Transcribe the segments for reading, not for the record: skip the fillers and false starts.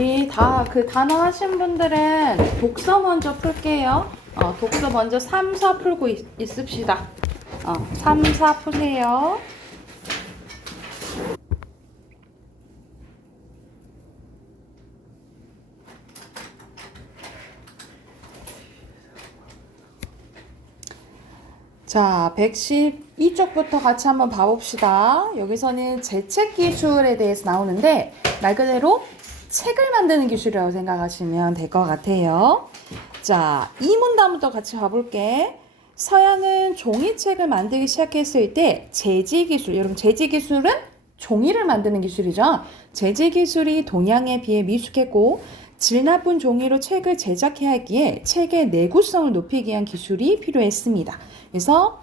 우리 다 그 단어 하신 분들은 독서 먼저 풀게요. 독서 먼저 3, 4 풀고 있읍시다. 3, 4 푸세요. 자, 112쪽부터 같이 한번 봐봅시다. 여기서는 재책 기술에 대해서 나오는데 말 그대로 책을 만드는 기술이라고 생각하시면 될 것 같아요. 자, 이 문단부터 같이 봐볼게. 서양은 종이책을 만들기 시작했을 때 제지 기술, 여러분 제지 기술은 종이를 만드는 기술이죠. 제지 기술이 동양에 비해 미숙했고 질 나쁜 종이로 책을 제작해야 하기에 책의 내구성을 높이기 위한 기술이 필요했습니다. 그래서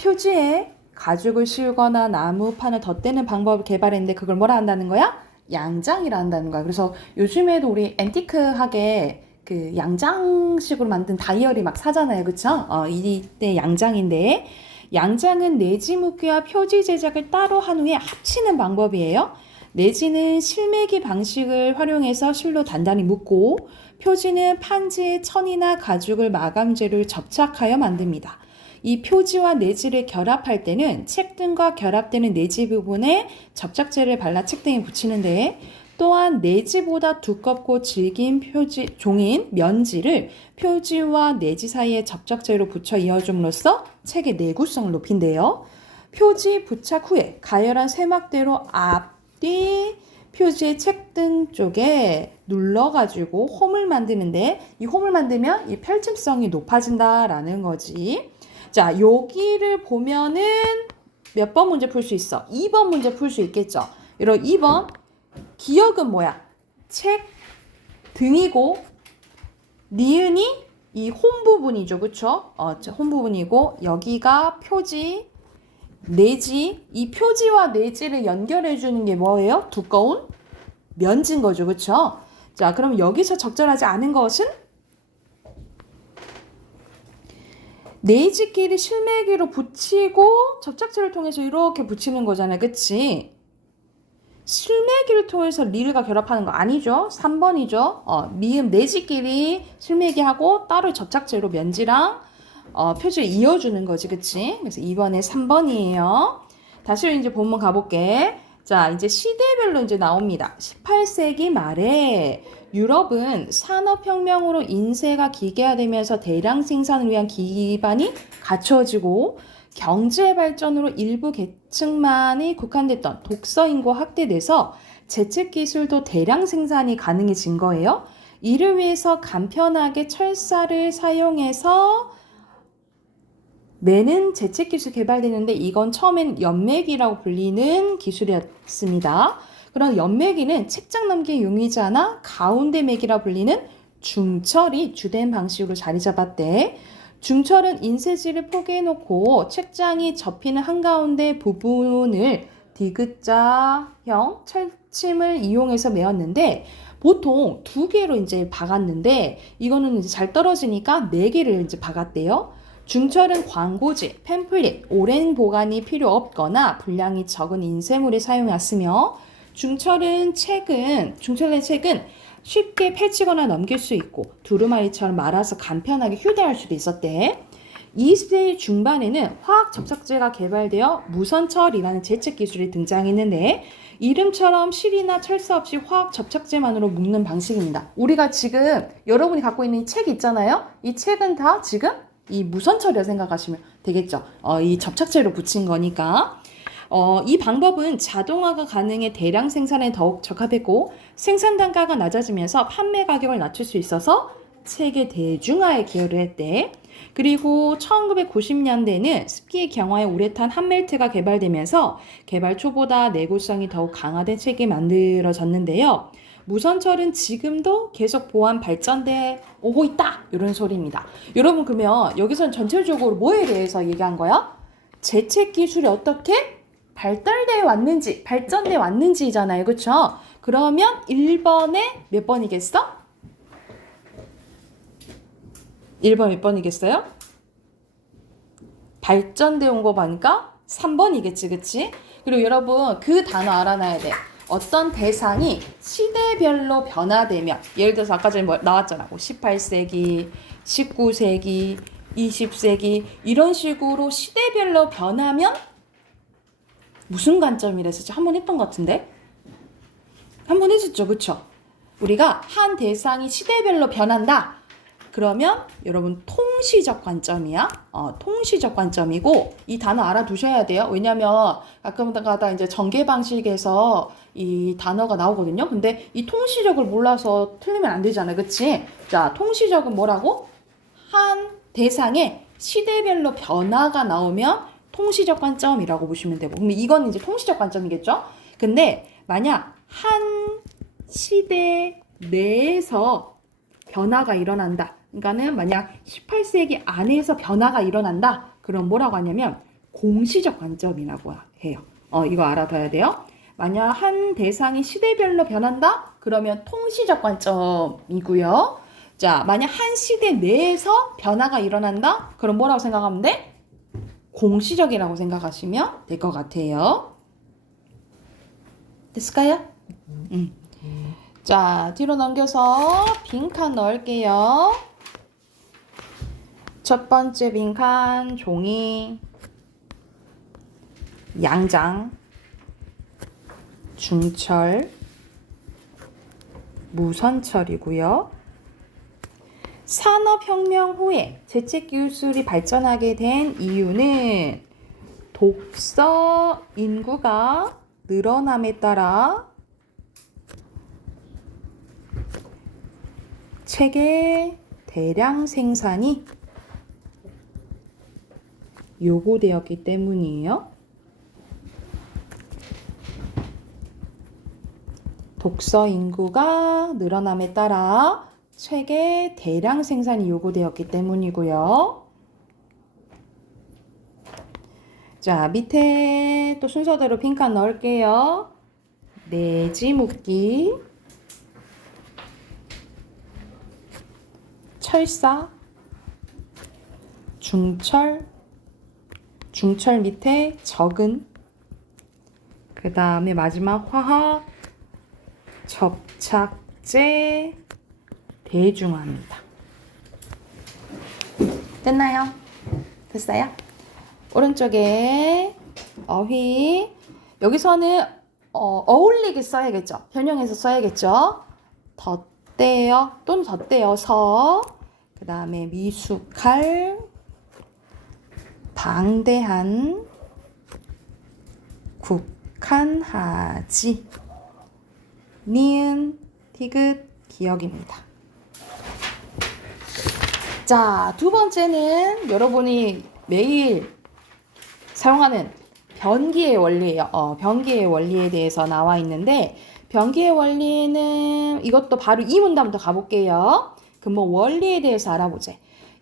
표지에 가죽을 씌우거나 나무판을 덧대는 방법을 개발했는데 그걸 뭐라 한다는 거야? 양장이라 한다는 거야. 그래서 요즘에도 우리 앤티크하게 그 양장식으로 만든 다이어리 막 사잖아요. 그쵸? 이때 양장인데 양장은 내지 묶기와 표지 제작을 따로 한 후에 합치는 방법이에요. 내지는 실매기 방식을 활용해서 실로 단단히 묶고 표지는 판지에 천이나 가죽을 마감재를 접착하여 만듭니다. 이 표지와 내지를 결합할 때는 책등과 결합되는 내지 부분에 접착제를 발라 책등에 붙이는데 또한 내지보다 두껍고 질긴 종인 면지를 표지와 내지 사이에 접착제로 붙여 이어줌으로써 책의 내구성을 높인대요. 표지 부착 후에 가열한 세막대로 앞뒤 표지의 책등 쪽에 눌러가지고 홈을 만드는데 이 홈을 만들면 이 펼침성이 높아진다라는 거지. 자, 여기를 보면은 몇 번 문제 풀 수 있어? 2번 문제 풀 수 있겠죠? 이런 2번 기역은 뭐야? 책 등이고 니은이 이 홈 부분이죠. 그쵸? 홈 부분이고 여기가 표지 내지, 이 표지와 내지를 연결해 주는 게 뭐예요? 두꺼운 면지인 거죠. 그쵸? 자, 그럼 여기서 적절하지 않은 것은 내지끼리 실매기로 붙이고 접착제를 통해서 이렇게 붙이는 거잖아요. 그치? 실매기를 통해서 리을과 결합하는 거 아니죠? 3번이죠. 미음 내지끼리 실매기하고 따로 접착제로 면지랑 표지를 이어주는 거지. 그치? 그래서 2번에 3번이에요. 다시 이제 본문 가볼게. 자, 이제 시대별로 이제 나옵니다. 18세기 말에 유럽은 산업혁명으로 인쇄가 기계화되면서 대량 생산을 위한 기반이 갖춰지고 경제 발전으로 일부 계층만이 국한됐던 독서 인구가 확대돼서 재책 기술도 대량 생산이 가능해진 거예요. 이를 위해서 간편하게 철사를 사용해서 매는 재책 기술 개발되는데 이건 처음엔 연매기라고 불리는 기술이었습니다. 그런 연매기는 책장 넘기의 용이자나 가운데 매기라 불리는 중철이 주된 방식으로 자리 잡았대. 중철은 인쇄지를 포개놓고 책장이 접히는 한가운데 부분을 디귿자형 철침을 이용해서 메었는데 보통 2개로 이제 박았는데 이거는 이제 잘 떨어지니까 4개를 이제 박았대요. 중철은 광고지, 팸플릿, 오랜 보관이 필요 없거나 분량이 적은 인쇄물을 사용했으며 중철의 책은 쉽게 펼치거나 넘길 수 있고 두루마리처럼 말아서 간편하게 휴대할 수도 있었대. 20세기 중반에는 화학 접착제가 개발되어 무선철이라는 재책 기술이 등장했는데 이름처럼 실이나 철사 없이 화학 접착제만으로 묶는 방식입니다. 우리가 지금 여러분이 갖고 있는 이 책 있잖아요. 이 책은 다 지금 이 무선철이라고 생각하시면 되겠죠. 이 접착제로 붙인 거니까. 이 방법은 자동화가 가능해 대량 생산에 더욱 적합했고 생산 단가가 낮아지면서 판매 가격을 낮출 수 있어서 책의 대중화에 기여를 했대. 그리고 1990년대는 습기의 경화에 우레탄 한멜트가 개발되면서 개발 초보다 내구성이 더욱 강화된 책이 만들어졌는데요. 무선철은 지금도 계속 보완 발전돼 오고 있다. 이런 소리입니다. 여러분 그러면 여기서는 전체적으로 뭐에 대해서 얘기한 거야? 재책 기술이 어떻게 발달되어 왔는지, 발전되어 왔는지잖아요. 그쵸? 그러면 1번에 몇 번이겠어? 1번 몇 번이겠어요? 발전되어 온 거 보니까 3번이겠지. 그치? 그리고 여러분 그 단어 알아놔야 돼. 어떤 대상이 시대별로 변화되면, 예를 들어서 아까 전에 나왔잖아. 18세기, 19세기, 20세기 이런 식으로 시대별로 변하면 무슨 관점이라 했었죠? 한 번 했던 것 같은데? 한 번 했었죠, 그쵸? 우리가 한 대상이 시대별로 변한다. 그러면 여러분 통시적 관점이야. 통시적 관점이고 이 단어 알아두셔야 돼요. 왜냐면 가끔가다 이제 전개 방식에서 이 단어가 나오거든요. 근데 이 통시적을 몰라서 틀리면 안 되잖아요. 그치? 자, 통시적은 뭐라고? 한 대상에 시대별로 변화가 나오면 통시적 관점이라고 보시면 되고, 그럼 이건 이제 통시적 관점이겠죠? 근데 만약 한 시대 내에서 변화가 일어난다. 그러니까는 만약 18세기 안에서 변화가 일어난다. 그럼 뭐라고 하냐면 공시적 관점이라고 해요. 이거 알아둬야 돼요. 만약 한 대상이 시대별로 변한다. 그러면 통시적 관점이고요. 자, 만약 한 시대 내에서 변화가 일어난다. 그럼 뭐라고 생각하면 돼? 공시적이라고 생각하시면 될 것 같아요. 됐을까요? 자, 뒤로 넘겨서 빈칸 넣을게요. 첫 번째 빈칸 종이, 양장, 중철, 무선철이고요. 산업혁명 후에 재채기술이 발전하게 된 이유는 독서 인구가 늘어남에 따라 책의 대량 생산이 요구되었기 때문이에요. 독서 인구가 늘어남에 따라 책의 대량 생산이 요구되었기 때문이고요. 자, 밑에 또 순서대로 빈칸 넣을게요. 내지 묶기, 철사, 중철, 중철 밑에 적은, 그 다음에 마지막 화학, 접착제, 대중화입니다. 됐나요? 됐어요? 오른쪽에 어휘, 여기서는 어울리게 써야겠죠. 변형해서 써야겠죠. 덧대어 또는 덧대어서, 그 다음에 미숙할, 방대한, 국한하지, 니은, 티귿, 기역입니다. 자, 두 번째는 여러분이 매일 사용하는 변기의 원리예요. 변기의 원리에 대해서 나와 있는데, 변기의 원리는 이것도 바로 이 문단부터 가볼게요. 그럼 원리에 대해서 알아보자.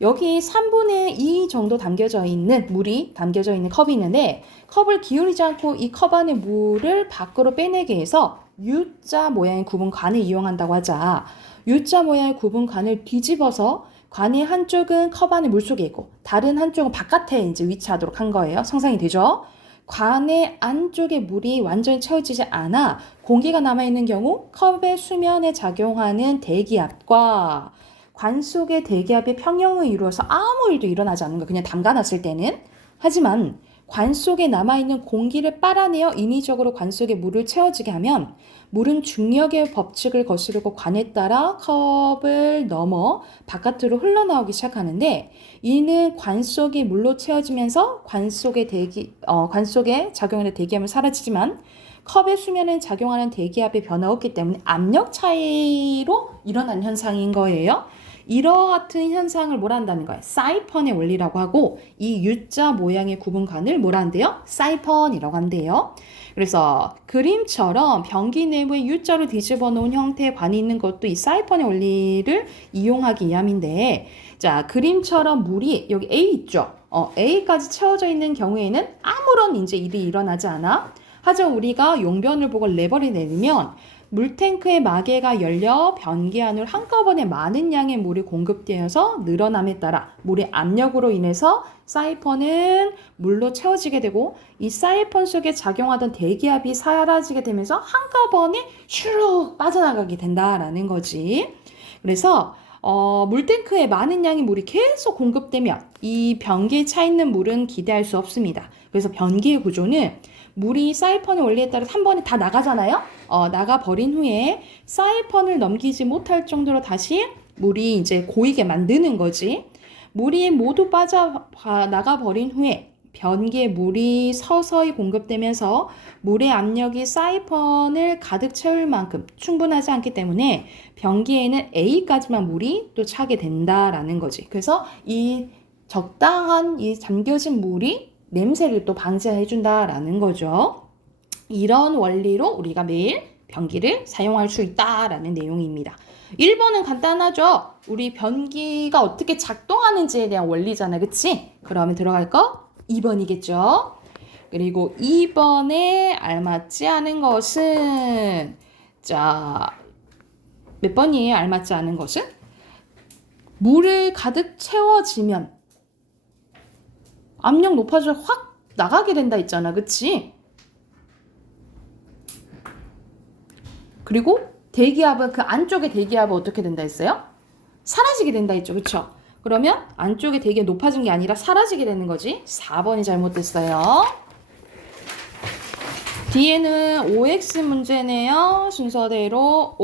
여기 3분의 2 정도 담겨져 있는 물이 담겨져 있는 컵이 있는데, 컵을 기울이지 않고 이 컵 안에 물을 밖으로 빼내게 해서 U자 모양의 구분관을 이용한다고 하자. U자 모양의 구분관을 뒤집어서 관의 한쪽은 컵 안에 물속에 있고 다른 한쪽은 바깥에 이제 위치하도록 한 거예요. 상상이 되죠? 관의 안쪽에 물이 완전히 채워지지 않아 공기가 남아있는 경우 컵의 수면에 작용하는 대기압과 관 속의 대기압의 평형을 이루어서 아무 일도 일어나지 않는 거예요. 그냥 담가놨을 때는. 하지만 관 속에 남아있는 공기를 빨아내어 인위적으로 관 속에 물을 채워지게 하면 물은 중력의 법칙을 거스르고 관에 따라 컵을 넘어 바깥으로 흘러나오기 시작하는데, 이는 관 속이 물로 채워지면서 관 속에 작용하는 대기압은 사라지지만 컵의 수면에 작용하는 대기압의 변화가 없기 때문에 압력 차이로 일어난 현상인 거예요. 이와 같은 현상을 뭐라 한다는 거예요? 사이펀의 원리라고 하고, 이 U자 모양의 구분관을 뭐라 한대요? 사이펀이라고 한대요. 그래서 그림처럼 변기 내부에 U자로 뒤집어 놓은 형태의 관이 있는 것도 이 사이펀의 원리를 이용하기 위함인데, 자, 그림처럼 물이 여기 A 있죠? A까지 채워져 있는 경우에는 아무런 이제 일이 일어나지 않아. 하지만 우리가 용변을 보고 레버를 내리면 물탱크의 마개가 열려 변기 안으로 한꺼번에 많은 양의 물이 공급되어서 늘어남에 따라 물의 압력으로 인해서 사이펀은 물로 채워지게 되고 이 사이펀 속에 작용하던 대기압이 사라지게 되면서 한꺼번에 슈룩 빠져나가게 된다라는 거지. 그래서 물탱크에 많은 양의 물이 계속 공급되면 이 변기에 차 있는 물은 기대할 수 없습니다. 그래서 변기의 구조는 물이 사이펀의 원리에 따라 한 번에 다 나가잖아요. 나가버린 후에 사이펀을 넘기지 못할 정도로 다시 물이 이제 고이게 만드는 거지. 물이 모두 나가버린 후에 변기에 물이 서서히 공급되면서 물의 압력이 사이펀을 가득 채울 만큼 충분하지 않기 때문에 변기에는 A까지만 물이 또 차게 된다라는 거지. 그래서 이 적당한 이 잠겨진 물이 냄새를 또 방지해 준다라는 거죠. 이런 원리로 우리가 매일 변기를 사용할 수 있다라는 내용입니다. 1번은 간단하죠? 우리 변기가 어떻게 작동하는지에 대한 원리잖아, 그치? 그러면 들어갈 거 2번이겠죠? 그리고 2번에 알맞지 않은 것은 자, 몇 번이에요? 알맞지 않은 것은? 물을 가득 채워지면 압력 높아져 확 나가게 된다 했잖아, 그치? 그리고 대기압은 그 안쪽의 대기압은 어떻게 된다 했어요? 사라지게 된다 했죠, 그쵸? 그러면 안쪽의 대기압이 높아진 게 아니라 사라지게 되는 거지. 4번이 잘못됐어요. 뒤에는 OX 문제네요. 순서대로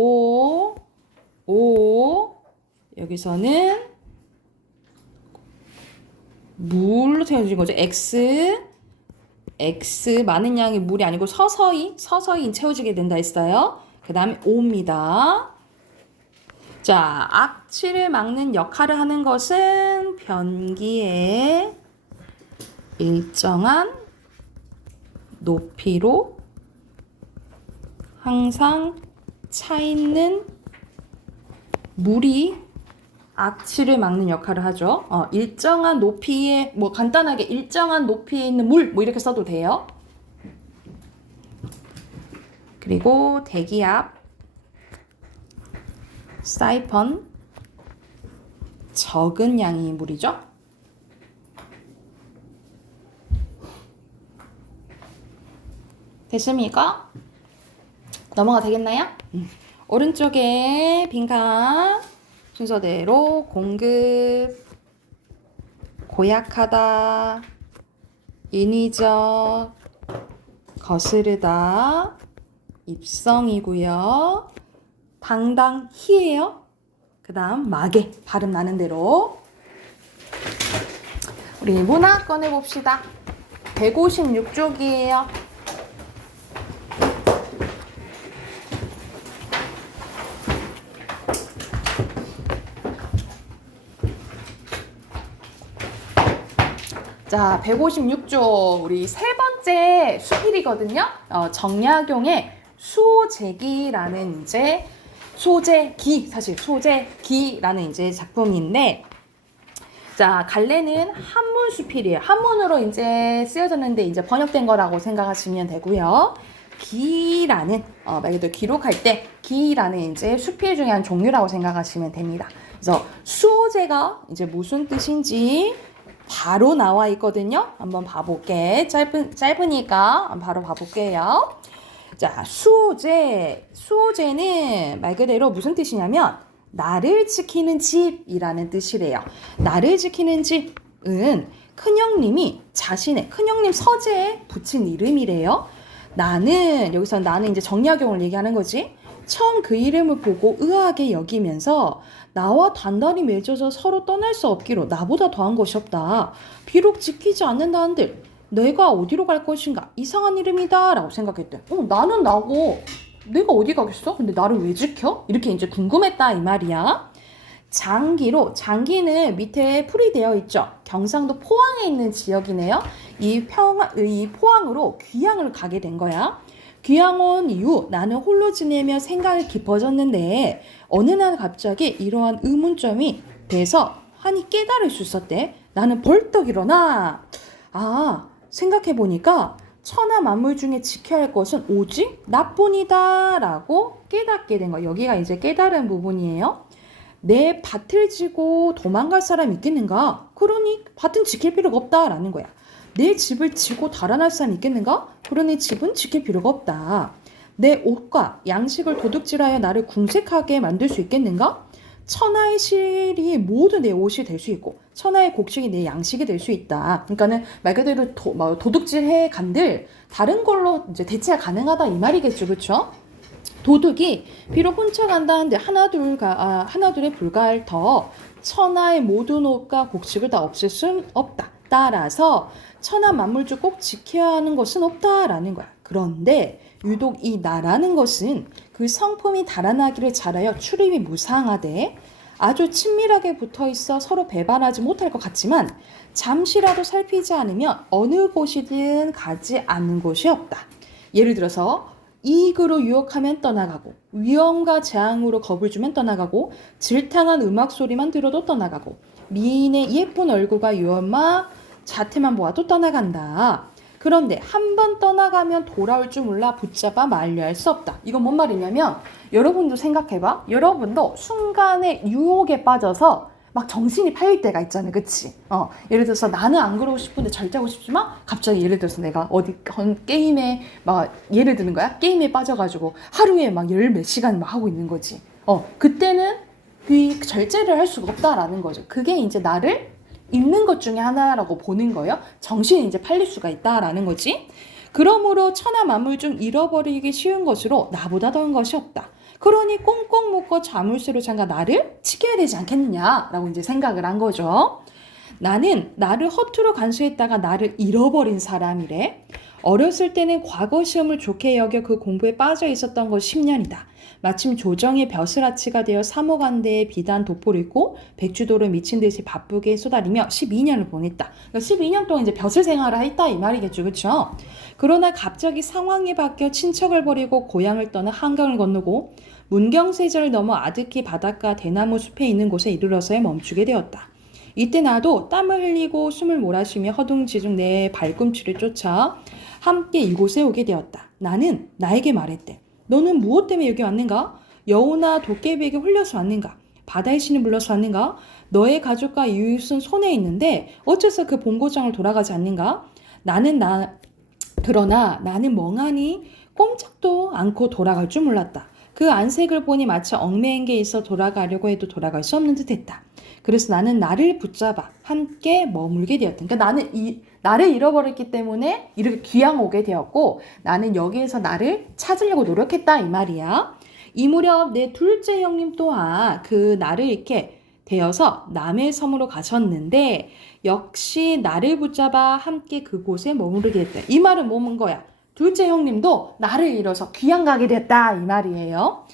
O 여기서는 물로 채워진 거죠. X 많은 양의 물이 아니고 서서히 채워지게 된다 했어요. 그 다음에 O입니다. 자, 악취를 막는 역할을 하는 것은 변기에 일정한 높이로 항상 차 있는 물이 악취를 막는 역할을 하죠. 일정한 높이에 간단하게 일정한 높이에 있는 물 이렇게 써도 돼요. 그리고 대기압, 사이펀, 적은 양의 물이죠. 됐습니까? 넘어가 되겠나요? 오른쪽에 빈칸 순서대로 공급, 고약하다, 인위적, 거스르다, 입성이고요. 당당히예요. 그 다음 마개, 발음 나는 대로. 우리 문화 꺼내봅시다. 156쪽이에요. 자, 156쪽 우리 세 번째 수필이거든요. 정약용의 수호제기라는 이제 소재기라는 이제 작품인데, 자, 갈래는 한문 수필이에요. 한문으로 이제 쓰여졌는데 이제 번역된 거라고 생각하시면 되고요. 기라는 말 그대로 기록할 때 기라는 이제 수필 중에 한 종류라고 생각하시면 됩니다. 그래서 수호제가 이제 무슨 뜻인지 바로 나와 있거든요. 한번 봐볼게. 짧으니까 바로 봐볼게요. 자, 수호제는 말 그대로 무슨 뜻이냐면 나를 지키는 집이라는 뜻이래요. 나를 지키는 집은 큰형님이 자신의 큰형님 서재에 붙인 이름이래요. 여기서 나는 이제 정약용을 얘기하는 거지. 처음 그 이름을 보고 의아하게 여기면서 나와 단단히 맺어져 서로 떠날 수 없기로 나보다 더한 것이 없다. 비록 지키지 않는다 한들 내가 어디로 갈 것인가 이상한 이름이다 라고 생각했대. 나는 나고 내가 어디 가겠어? 근데 나를 왜 지켜? 이렇게 이제 궁금했다 이 말이야. 장기는 밑에 풀이 되어 있죠. 경상도 포항에 있는 지역이네요. 이 포항으로 귀향을 가게 된 거야. 귀향 온 이후 나는 홀로 지내며 생각이 깊어졌는데 어느 날 갑자기 이러한 의문점이 돼서 환히 깨달을 수 있었대. 나는 벌떡 일어나 생각해보니까 천하 만물 중에 지켜야 할 것은 오직 나뿐이다 라고 깨닫게 된 거예요. 여기가 이제 깨달은 부분이에요. 내 밭을 지고 도망갈 사람이 있겠는가? 그러니 밭은 지킬 필요가 없다라는 거야. 내 집을 지고 달아날 사람이 있겠는가? 그러니 집은 지킬 필요가 없다. 내 옷과 양식을 도둑질하여 나를 궁색하게 만들 수 있겠는가? 천하의 실이 모두 내 옷이 될 수 있고 천하의 곡식이 내 양식이 될 수 있다. 그러니까는 말 그대로 도둑질해 간들 다른 걸로 이제 대체가 가능하다 이 말이겠죠, 그렇죠? 도둑이 비록 훔쳐간다는데 하나둘에 불과할 터 천하의 모든 옷과 곡식을 다 없앨 순 없다. 따라서 천하 만물주 꼭 지켜야 하는 것은 없다라는 거야. 그런데 유독 이 나라는 것은 그 성품이 달아나기를 잘하여 출입이 무상하되 아주 친밀하게 붙어있어 서로 배반하지 못할 것 같지만 잠시라도 살피지 않으면 어느 곳이든 가지 않는 곳이 없다. 예를 들어서 이익으로 유혹하면 떠나가고 위험과 재앙으로 겁을 주면 떠나가고 질탕한 음악 소리만 들어도 떠나가고 미인의 예쁜 얼굴과 유엄마 자태만 보아도 떠나간다. 그런데 한 번 떠나가면 돌아올 줄 몰라 붙잡아 만류할 수 없다. 이건 뭔 말이냐면 여러분도 생각해봐. 여러분도 순간에 유혹에 빠져서 막 정신이 팔릴 때가 있잖아요. 그치? 예를 들어서 나는 안 그러고 싶은데 절대 하고 싶지만 갑자기 예를 들어서 내가 어디 게임에 막 예를 드는 거야. 게임에 빠져가지고 하루에 막 열 몇 시간 막 하고 있는 거지. 그때는 그 절제를 할 수가 없다라는 거죠. 그게 이제 나를 있는 것 중에 하나라고 보는 거예요. 정신이 이제 팔릴 수가 있다라는 거지. 그러므로 천하 만물 중 잃어버리기 쉬운 것으로 나보다 더한 것이 없다. 그러니 꽁꽁 묶어 자물쇠로 잠가 나를 지켜야 되지 않겠느냐라고 이제 생각을 한 거죠. 나는 나를 허투루 간수했다가 나를 잃어버린 사람이래. 어렸을 때는 과거 시험을 좋게 여겨 그 공부에 빠져 있었던 것이 10년이다. 마침 조정의 벼슬아치가 되어 사모간대에 비단 도포를 입고 백주도를 미친 듯이 바쁘게 쏘다리며 12년을 보냈다. 그러니까 12년 동안 이제 벼슬 생활을 했다 이 말이겠죠, 그렇죠? 그러나 갑자기 상황이 바뀌어 친척을 버리고 고향을 떠나 한강을 건너고 문경세전을 넘어 아득히 바닷가 대나무 숲에 있는 곳에 이르러서야 멈추게 되었다. 이때 나도 땀을 흘리고 숨을 몰아쉬며 허둥지둥 내 발꿈치를 쫓아 함께 이곳에 오게 되었다. 나는 나에게 말했대. 너는 무엇 때문에 여기 왔는가? 여우나 도깨비에게 홀려서 왔는가? 바다의 신을 불러서 왔는가? 너의 가족과 이웃은 손에 있는데 어째서 그 본고장을 돌아가지 않는가? 그러나 나는 멍하니 꼼짝도 않고 돌아갈 줄 몰랐다. 그 안색을 보니 마치 얽매인 게 있어 돌아가려고 해도 돌아갈 수 없는 듯했다. 그래서 나는 나를 붙잡아 함께 머물게 되었다. 그러니까 나는 나를 잃어버렸기 때문에 이렇게 귀양 오게 되었고 나는 여기에서 나를 찾으려고 노력했다 이 말이야. 이 무렵 내 둘째 형님 또한 그 나를 이렇게 되어서 남의 섬으로 가셨는데 역시 나를 붙잡아 함께 그곳에 머무르게 됐다. 이 말은 뭐는 거야? 둘째 형님도 나를 잃어서 귀양 가게 됐다 이 말이에요.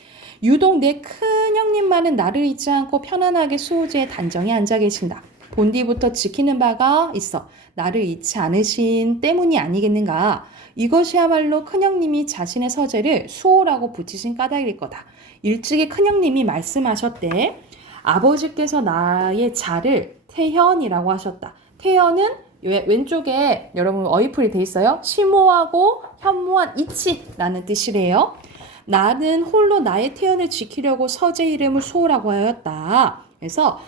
유독 내 큰 형님만은 나를 잊지 않고 편안하게 수호지에 단정히 앉아 계신다. 본디부터 지키는 바가 있어 나를 잊지 않으신 때문이 아니겠는가. 이것이야말로 큰형님이 자신의 서재를 수호라고 붙이신 까닭일 거다. 일찍이 큰형님이 말씀하셨대. 아버지께서 나의 자를 태현이라고 하셨다. 태현은 왼쪽에 여러분 어휘풀이 돼 있어요. 심오하고 현무한 이치라는 뜻이래요. 나는 홀로 나의 태연을 지키려고 서재 이름을 수호라고 하였다. 그래서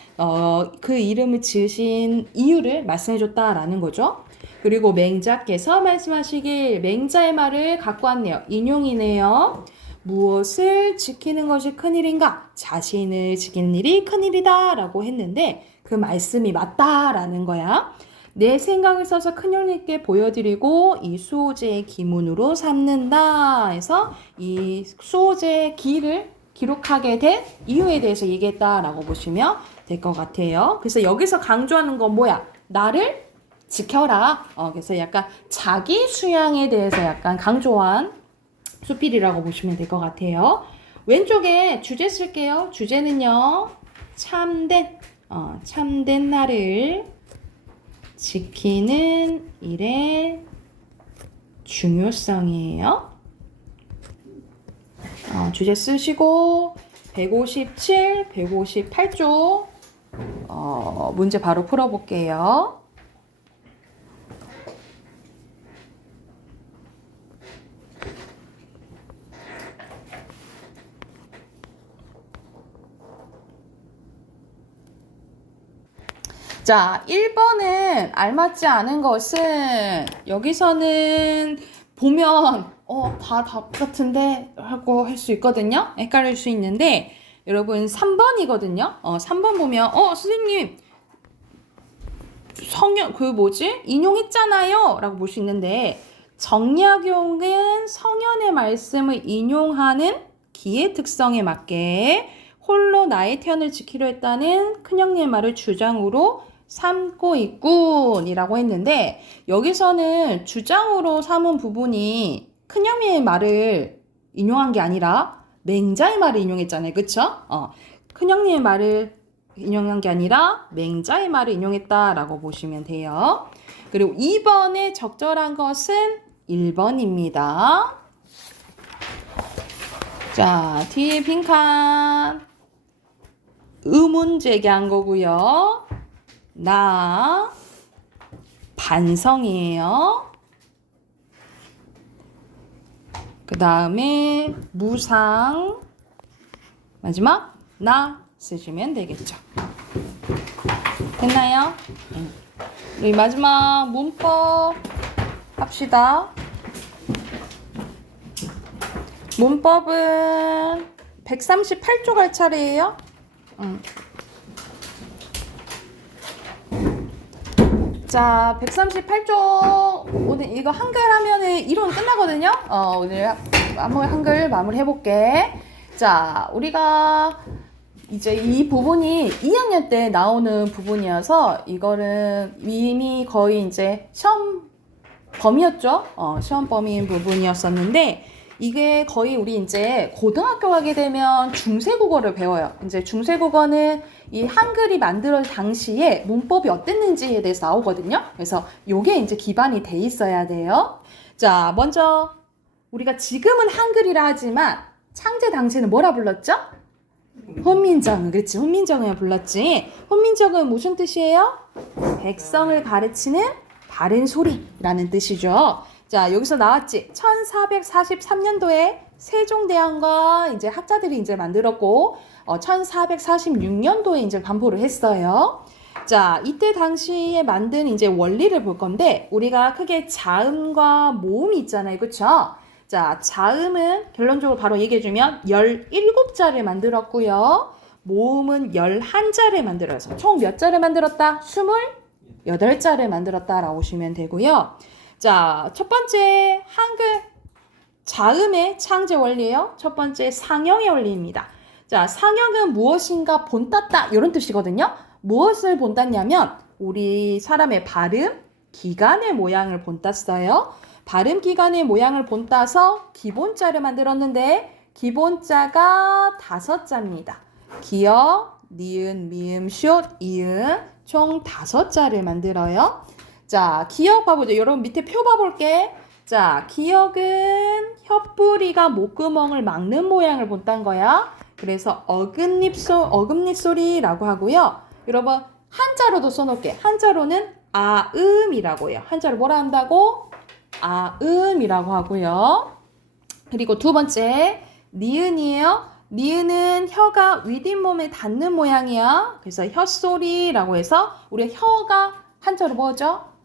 그 이름을 지으신 이유를 말씀해줬다라는 거죠. 그리고 맹자께서 말씀하시길 맹자의 말을 갖고 왔네요. 인용이네요. 무엇을 지키는 것이 큰일인가? 자신을 지키는 일이 큰일이다 라고 했는데 그 말씀이 맞다라는 거야. 내 생각을 써서 큰형님께 보여드리고 이 수호제의 기문으로 삼는다 해서 이 수호제의 기를 기록하게 된 이유에 대해서 얘기했다라고 보시면 될 것 같아요. 그래서 여기서 강조하는 건 뭐야? 나를 지켜라. 그래서 약간 자기 수양에 대해서 약간 강조한 수필이라고 보시면 될 것 같아요. 왼쪽에 주제 쓸게요. 주제는요. 참된 나를 지키는 일의 중요성이에요. 주제 쓰시고 157, 158쪽 문제 바로 풀어볼게요. 자, 1번은 알맞지 않은 것은 여기서는 보면 다 답 같은데 하고 할 수 있거든요. 헷갈릴 수 있는데 여러분 3번이거든요. 3번 보면 선생님 성현 인용했잖아요 라고 볼 수 있는데 정약용은 성현의 말씀을 인용하는 기의 특성에 맞게 홀로 나의 태연을 지키려 했다는 큰형님의 말을 주장으로 삼고 있군 이라고 했는데 여기서는 주장으로 삼은 부분이 큰형님의 말을 인용한 게 아니라 맹자의 말을 인용했잖아요. 그쵸? 큰형님의 말을 인용한 게 아니라 맹자의 말을 인용했다라고 보시면 돼요. 그리고 2번에 적절한 것은 1번입니다. 자, 뒤에 빈칸 의문 제기한 거고요. 나 반성이에요. 그 다음에 무상 마지막 나 쓰시면 되겠죠. 됐나요? 우리 마지막 문법 합시다. 문법은 138쪽 할 차례예요. 자, 138쪽 오늘 이거 한글 하면은 이론 끝나거든요. 오늘 한번 한글 마무리 해볼게. 자, 우리가 이제 이 부분이 2학년 때 나오는 부분이어서 이거는 이미 거의 이제 시험 범위였죠. 시험 범위인 부분이었었는데 이게 거의 우리 이제 고등학교 가게 되면 중세국어를 배워요. 이제 중세국어는 이 한글이 만들어질 당시에 문법이 어땠는지에 대해서 나오거든요. 그래서 요게 이제 기반이 돼 있어야 돼요. 자, 먼저 우리가 지금은 한글이라 하지만 창제 당시에는 뭐라 불렀죠? 훈민정음. 그렇지. 훈민정음을 불렀지. 훈민정음은 무슨 뜻이에요? 백성을 가르치는 바른 소리라는 뜻이죠. 자, 여기서 나왔지. 1443년도에 세종대왕과 이제 학자들이 이제 만들었고, 1446년도에 이제 반포를 했어요. 자, 이때 당시에 만든 이제 원리를 볼 건데, 우리가 크게 자음과 모음이 있잖아요. 그쵸? 자, 자음은 결론적으로 바로 얘기해주면 17자를 만들었고요. 모음은 11자를 만들어서 총 몇 자를 만들었다? 28자를 만들었다라고 보시면 되고요. 자, 첫 번째 한글 자음의 창제 원리예요. 첫 번째 상형의 원리입니다. 자, 상형은 무엇인가 본땄다 이런 뜻이거든요. 무엇을 본땄냐면 우리 사람의 발음, 기간의 모양을 본땄어요. 발음 기간의 모양을 본따서 기본자를 만들었는데 기본자가 5자입니다. 기역, 니은, 미음, 숏, 이응 총 5자를 만들어요. 자, 기역 봐보죠. 여러분 밑에 표 봐볼게. 자, 기역은 혀뿌리가 목구멍을 막는 모양을 본딴 거야. 그래서 어금니 소리라고 하고요. 여러분 한자로도 써놓을게. 한자로는 아음이라고 해요. 한자로 뭐라 한다고? 아음이라고 하고요. 그리고 두 번째 니은이에요. 니은은 혀가 윗잇몸에 닿는 모양이야. 그래서 혀소리라고 해서 우리 혀가 한자로 뭐죠?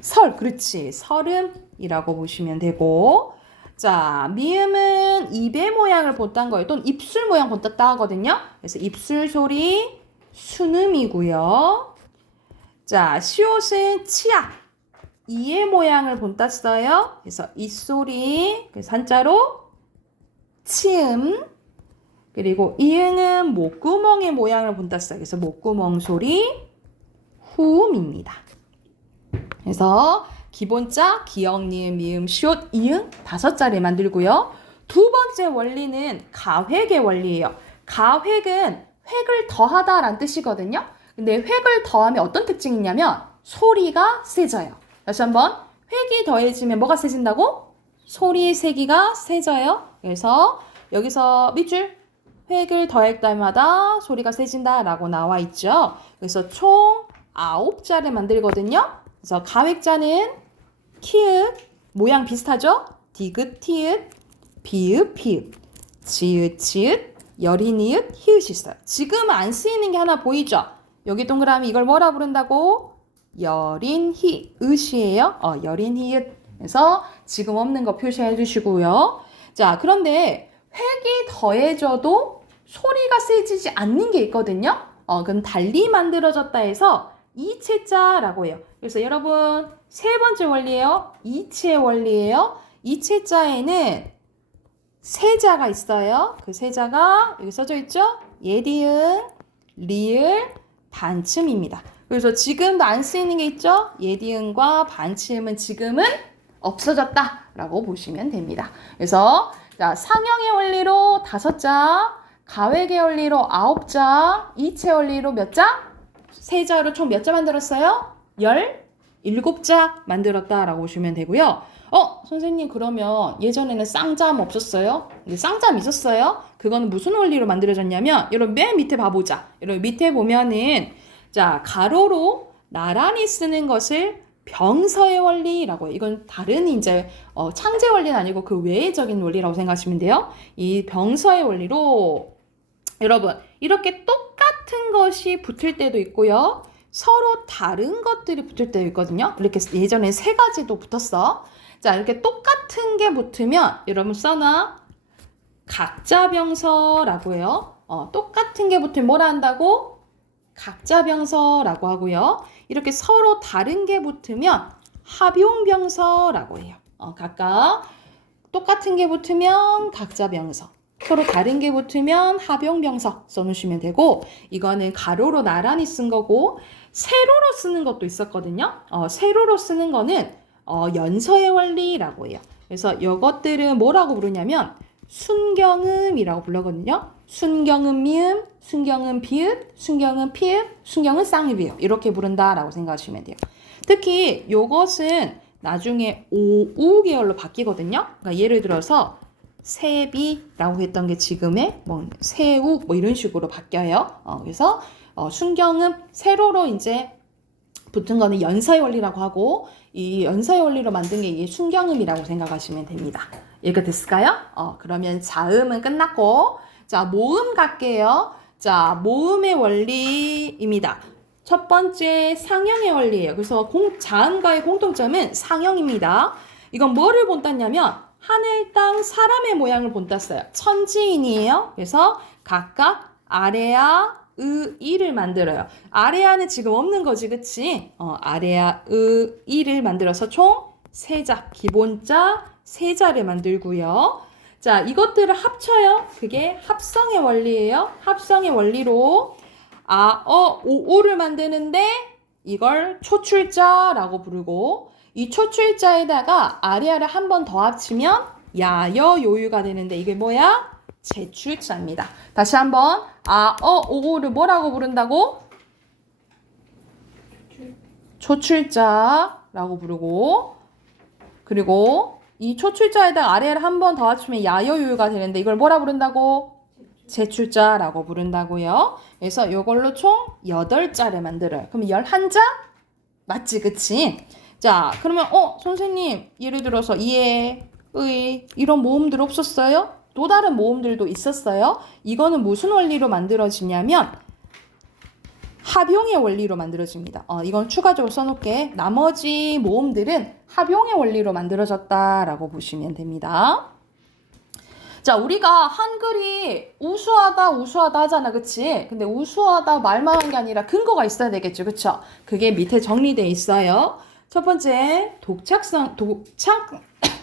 설. 그렇지. 설음이라고 보시면 되고. 자, 미음은 입의 모양을 본딴 거예요. 또는 입술 모양 본땄다 하거든요. 그래서 입술 소리 순음이고요. 자, 시옷은 치아. 이의 모양을 본땄어요. 그래서 이소리, 그래서 한자로 치음. 그리고 이응은 목구멍의 모양을 본땄어요. 그래서 목구멍 소리 후음입니다. 그래서 기본자, 기역, 니은, 미음, 시옷, 이응 5자를 만들고요. 두 번째 원리는 가획의 원리예요. 가획은 획을 더하다라는 뜻이거든요. 근데 획을 더하면 어떤 특징이 있냐면 소리가 세져요. 다시 한번 획이 더해지면 뭐가 세진다고? 소리의 세기가 세져요. 그래서 여기서 밑줄 획을 더할 때마다 소리가 세진다라고 나와 있죠. 그래서 총 9자를 만들거든요. 그래서 가획자는 키읔 모양 비슷하죠? 디귿, 티읕, 비읍, 피읍, 지읒, 치읒, 열이, 니읒, 히읗이 있어요. 지금 안 쓰이는 게 하나 보이죠? 여기 동그라미 이걸 뭐라 부른다고? 여린 히읗이에요. 여린 히읗. 그래서 지금 없는 거 표시해 주시고요. 자, 그런데 획이 더해져도 소리가 세지지 않는 게 있거든요. 그럼 달리 만들어졌다 해서 이체자라고 해요. 그래서 여러분 세 번째 원리예요. 이체 원리예요. 이체자에는 세자가 있어요. 그 세자가 여기 써져 있죠? 예디은, 리을, 반침입니다. 그래서 지금도 안 쓰이는 게 있죠? 예디은과 반침은 지금은 없어졌다라고 보시면 됩니다. 그래서 자, 상형의 원리로 5자, 가획의 원리로 9자, 이체 원리로 몇 자? 세자로 총 몇 자 만들었어요? 17자 만들었다라고 보시면 되고요. 선생님 그러면 예전에는 쌍잠 없었어요? 근데 쌍잠 있었어요? 그거는 무슨 원리로 만들어졌냐면 여러분 맨 밑에 봐보자. 여러분 밑에 보면은 자, 가로로 나란히 쓰는 것을 병서의 원리라고 해요. 이건 다른 이제 창제 원리는 아니고 그 외적인 원리라고 생각하시면 돼요. 이 병서의 원리로 여러분 이렇게 똑같은 것이 붙을 때도 있고요. 서로 다른 것들이 붙을 때도 있거든요. 이렇게 예전에 3가지도 붙었어. 자, 이렇게 똑같은 게 붙으면 여러분 써놔. 각자병서라고 해요. 똑같은 게 붙으면 뭐라 한다고? 각자병서라고 하고요. 이렇게 서로 다른 게 붙으면 합용병서라고 해요. 각각 똑같은 게 붙으면 각자병서, 서로 다른 게 붙으면 합용병서 써놓으시면 되고, 이거는 가로로 나란히 쓴 거고 세로로 쓰는 것도 있었거든요. 세로로 쓰는 거는 연서의 원리라고 해요. 그래서 이것들은 뭐라고 부르냐면 순경음이라고 부르거든요. 순경음 미음, 순경음 비읍, 순경음 피읍, 순경음 쌍비읍 이렇게 부른다라고 생각하시면 돼요. 특히 이것은 나중에 오우 계열로 바뀌거든요. 그러니까 예를 들어서 세비라고 했던 게 지금의 뭐 세우 뭐 이런 식으로 바뀌어요. 그래서 순경음 세로로 이제 붙은 거는 연서의 원리라고 하고 이 연서의 원리로 만든 게 이게 순경음이라고 생각하시면 됩니다. 이해가 됐을까요? 그러면 자음은 끝났고 자 모음 갈게요. 자 모음의 원리입니다. 첫 번째 상형의 원리예요. 그래서 자음과의 공통점은 상형입니다. 이건 뭐를 본땄냐면 하늘, 땅, 사람의 모양을 본땄어요. 천지인이에요. 그래서 각각 아래야, 이를 만들어요. 아래야는 지금 없는 거지, 그치? 아래야, 이를 만들어서 총 3자, 기본자 3자를 만들고요. 자, 이것들을 합쳐요. 그게 합성의 원리예요. 합성의 원리로 오를 만드는데 이걸 초출자라고 부르고 이 초출자에다가 아래아를 한 번 더 합치면 야여요유가 되는데 이게 뭐야? 제출자입니다. 다시 한번 오를 뭐라고 부른다고? 초출자라고 부르고 그리고 이 초출자에다가 아래아를 한 번 더 합치면 야여요유가 되는데 이걸 뭐라 부른다고? 제출자라고 부른다고요. 그래서 이걸로 총 8자를 만들어요. 그럼 11자? 맞지, 그치? 자, 그러면 선생님 예를 들어서 예, 의 이런 모음들 없었어요? 또 다른 모음들도 있었어요. 이거는 무슨 원리로 만들어지냐면 합용의 원리로 만들어집니다. 이건 추가적으로 써놓을게. 나머지 모음들은 합용의 원리로 만들어졌다라고 보시면 됩니다. 자, 우리가 한글이 우수하다 하잖아, 그치? 근데 우수하다 말만 한 게 아니라 근거가 있어야 되겠죠, 그쵸? 그게 밑에 정리되어 있어요. 첫 번째,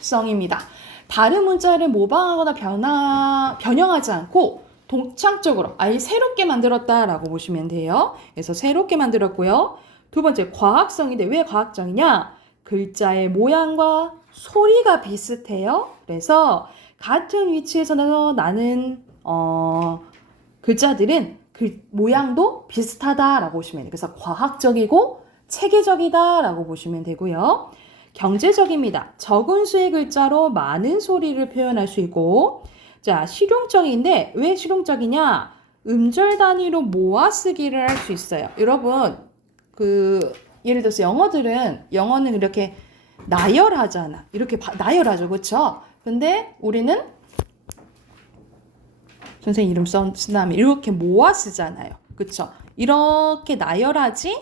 독창성입니다. 다른 문자를 모방하거나 변형하지 않고 독창적으로 아예 새롭게 만들었다라고 보시면 돼요. 그래서 새롭게 만들었고요. 두 번째, 과학성인데 왜 과학적이냐? 글자의 모양과 소리가 비슷해요. 그래서 같은 위치에서 나는 글자들은 모양도 비슷하다라고 보시면 돼요. 그래서 과학적이고 체계적이다라고 보시면 되고요. 경제적입니다. 적은 수의 글자로 많은 소리를 표현할 수 있고 자 실용적인데 왜 실용적이냐? 음절 단위로 모아 쓰기를 할 수 있어요. 여러분 예를 들어서 영어는 이렇게 나열하잖아. 이렇게 나열하죠. 그렇죠? 근데 우리는 선생님 이름 쓴 다음에 이렇게 모아 쓰잖아요. 그쵸? 이렇게 나열하지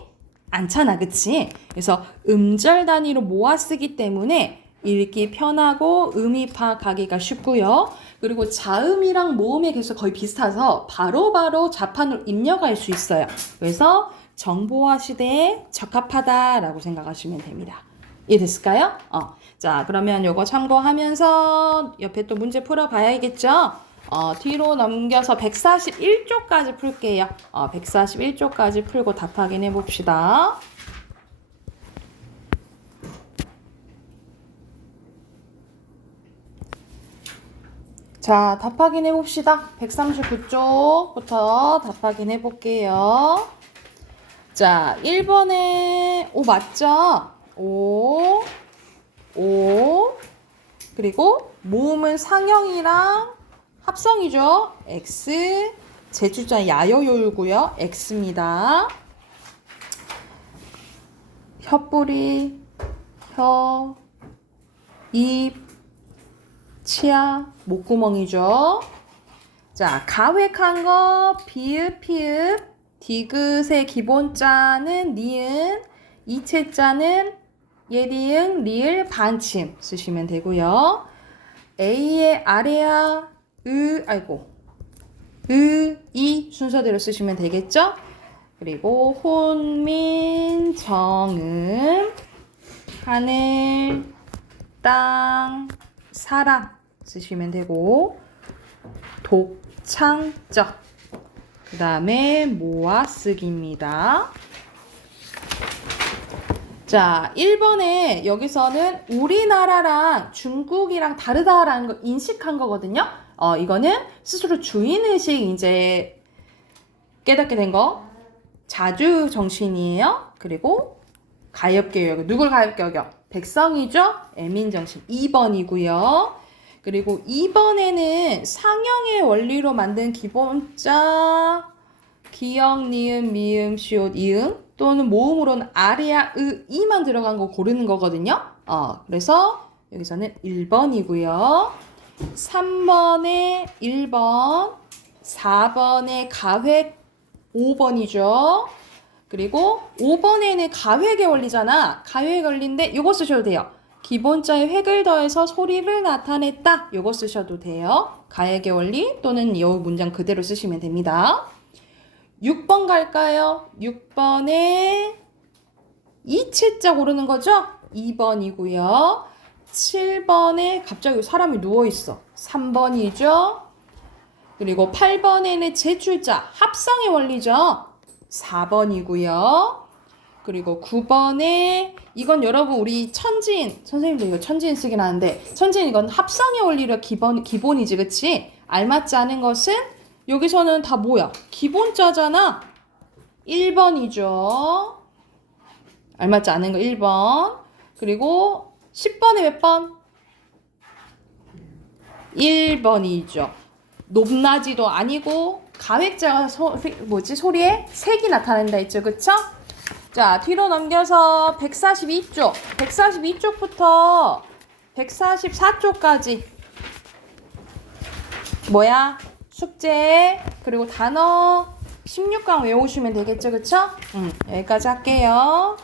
않잖아, 그치? 그래서 음절 단위로 모아 쓰기 때문에 읽기 편하고 의미 파악하기가 쉽고요. 그리고 자음이랑 모음의 개수가 거의 비슷해서 바로바로 자판으로 입력할 수 있어요. 그래서 정보화 시대에 적합하다라고 생각하시면 됩니다. 이해됐을까요? 자, 그러면 요거 참고하면서 옆에 또 문제 풀어봐야겠죠? 뒤로 넘겨서 141쪽까지 풀게요. 141쪽까지 풀고 답 확인해 봅시다. 자, 답 확인해 봅시다. 139쪽부터 답 확인해 볼게요. 자, 1번에 오 맞죠? 오, 그리고 모음은 상형이랑 합성이죠. X, 제출자 야여요이고요. X입니다. 혀뿌리, 혀, 입, 치아, 목구멍이죠. 자, 가획한 거 비읍, 피읍, 디귿의 기본자는 니은, 이체자는 예리응, 리을, 반침 쓰시면 되고요. A의 아래야, 이 순서대로 쓰시면 되겠죠? 그리고 혼민, 정음, 하늘, 땅, 사람 쓰시면 되고 독창적 그 다음에 모아쓰기입니다. 자, 1번에 여기서는 우리나라랑 중국이랑 다르다라는 거 인식한 거거든요. 이거는 스스로 주인의식 이제 깨닫게 된 거. 자주 정신이에요. 그리고 가엾게 여겨. 누굴 가엾게 여겨? 백성이죠? 애민정신 2번이고요. 그리고 2번에는 상형의 원리로 만든 기본자 기역, 니은, 미음, 시옷, 이응 또는 모음으로는 아래야, 이만 들어간 거 고르는 거거든요. 그래서 여기서는 1번이고요. 3번에 1번, 4번에 가획 5번이죠. 그리고 5번에는 가획의 원리잖아. 가획의 원리인데 이거 쓰셔도 돼요. 기본자에 획을 더해서 소리를 나타냈다. 이거 쓰셔도 돼요. 가획의 원리 또는 이 문장 그대로 쓰시면 됩니다. 6번 갈까요? 6번에 이체자 고르는 거죠? 2번이고요. 7번에 갑자기 사람이 누워있어. 3번이죠. 그리고 8번에는 제출자 합성의 원리죠. 4번이고요. 그리고 9번에 이건 여러분 우리 천지인 선생님도 이거 천지인 쓰긴 하는데 천지인 이건 합성의 원리로 기본이지 그치? 알맞지 않은 것은 여기서는 다 뭐야? 기본자잖아. 1번이죠. 알맞지 않은 거 1번. 그리고 10번에 몇 번? 1번이죠. 높낮이도 아니고 가획자가 소리에 색이 나타낸다 했죠. 그쵸? 자, 뒤로 넘겨서 142쪽. 142쪽부터 144쪽까지 뭐야? 숙제 그리고 단어 16강 외우시면 되겠죠. 그쵸? 여기까지 할게요.